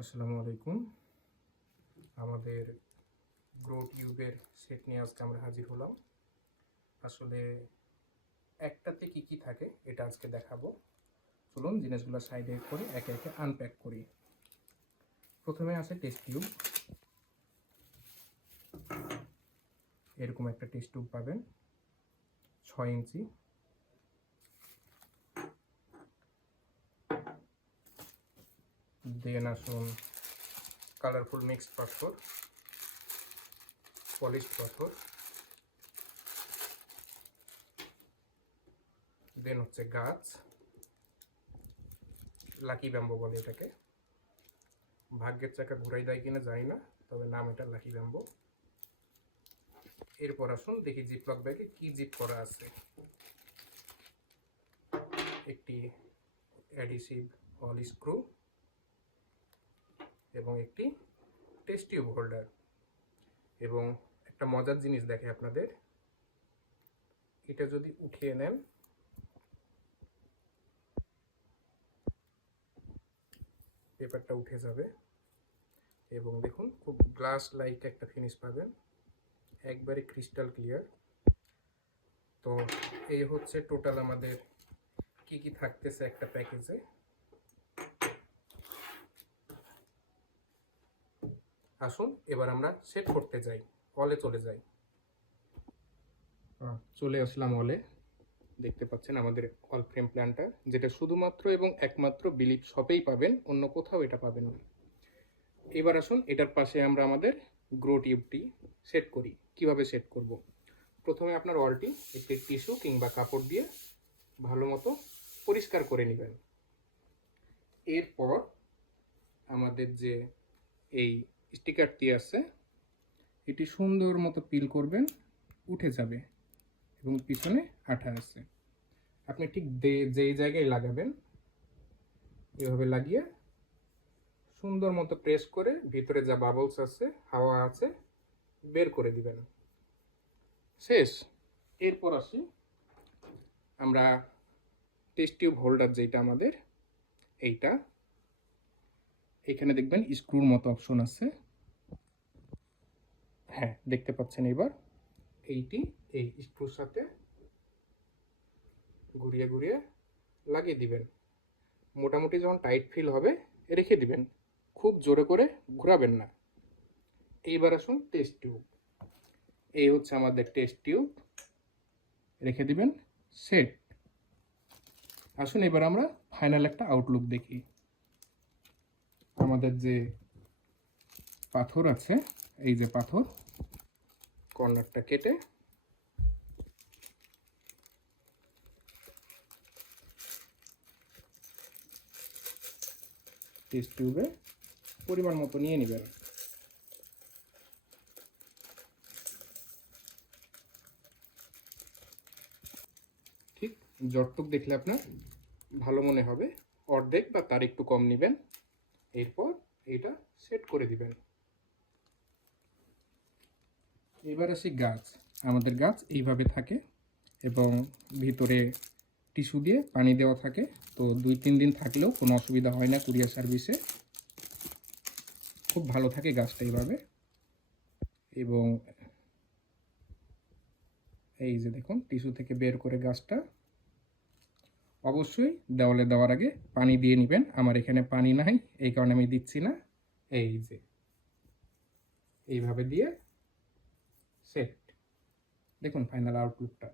আসসালামু আলাইকুম। আমাদের গ্রো টিউবের সেট নিয়ে আজকে আমরা হাজির হলাম। আসলে একটাতে কি কি থাকে এটা আজকে দেখাবো। চলুন জিনিসগুলো সাইডে করে একে একে আনপ্যাক করি। প্রথমে আছে টেস্ট টিউব। এরকম একটা টেস্ট টিউব পাবেন 6 ইঞ্চি। দেন আসুন কালারফুল মিক্সড পাথর, পলিশড পাথর, দেন হচ্ছে গাছ, লাকি ব্যাম্বো বলে এটাকে। ভাগ্যের চাকা ঘুরাই দেয় কিনা জানি না, তবে নাম এটা লাকি ব্যাম্বো। এরপর আসুন দেখি জিপলক ব্যাগে কি জিপ করা আছে। একটি অ্যাডিসিভ হল স্ক্রু এবং একটি টেস্ট টিউব হোল্ডার। এবং একটা মজার জিনিস দেখে আপনাদের, এটা যদি উঠিয়ে নেন পেপারটা উঠে যাবে এবং দেখুন খুব গ্লাস লাইক একটা ফিনিশ পাবেন, একবারে ক্রিস্টাল ক্লিয়ার। তো এই হচ্ছে টোটাল আমাদের কি কি থাকতেছে একটা প্যাকেজে। আসুন এবার আমরা সেট করতে যাই, অলে চলে যাই। চলে আসলাম অলে। দেখতে পাচ্ছেন আমাদের অল ফ্রেম প্ল্যানটা, যেটা শুধুমাত্র এবং একমাত্র বিলিপ শপেই পাবেন, অন্য কোথাও এটা পাবেন না। এবার আসুন এটার পাশে আমরা আমাদের গ্রো টিউবটি সেট করি। কিভাবে সেট করব? প্রথমে আপনার অলটি একটি টিস্যু কিংবা কাপড় দিয়ে ভালো মতো পরিষ্কার করে নেবেন। এরপর আমাদের যে এই স্টিকারটি আছে এটি সুন্দর মতো পিল করবেন, উঠে যাবে এবং পিছনে আঠা আছে। আপনি ঠিক যেই জায়গায় লাগাবেন এভাবে লাগিয়ে সুন্দর মতো প্রেস করে ভিতরে যা বাবলস আছে, হাওয়া আছে, বের করে দিবেন। শেষ। এরপর আসি আমরা টেস্ট টিউব হোল্ডার, যেটা আমাদের এইটা, এখানে দেখবেন স্ক্রুর মতো অপশন আছে। হ্যাঁ, দেখতে পাচ্ছেন এবার। এইটি এই স্ক্রুর সাথে ঘুরিয়ে ঘুরিয়ে লাগিয়ে দিবেন। মোটামুটি যখন টাইট ফিল হবে রেখে দিবেন, খুব জোরে করে ঘোরাবেন না। এইবার আসুন টেস্ট টিউব। এই হচ্ছে আমাদের টেস্ট টিউব, রেখে দিবেন, সেট। আসুন এবার আমরা ফাইনাল একটা আউটলুক দেখি। আমাদের যে পাথর আছে, এই যে পাথর, কর্নারটা কেটে টেস্ট টিউবে পরিমাণ মতো নিয়ে নেবেন। ঠিক যতটুক দেখলে আপনার ভালো মনে হবে, অর্ধেক বা তার একটু কম নেবেন। এরপর এটা সেট করে দিবেন। এবার আসি গাছ। আমাদের গাছ এইভাবে থাকে এবং ভিতরে টিস্যু দিয়ে পানি দেওয়া থাকে। তো 2-3 দিন থাকলেও কোনো অসুবিধা হয় না, কুরিয়ার সার্ভিসে খুব ভালো থাকে গাছটা এইভাবে। এবং এই যে দেখুন টিস্যু থেকে বের করে গাছটা অবশ্যই দেওয়ালে দেওয়ার আগে পানি দিয়ে নেবেন। আমার এখানে পানি নাই, এই কারণে আমি দিচ্ছি না। এই যে এইভাবে দিয়ে সেট। দেখুন ফাইনাল আউটলুকটা।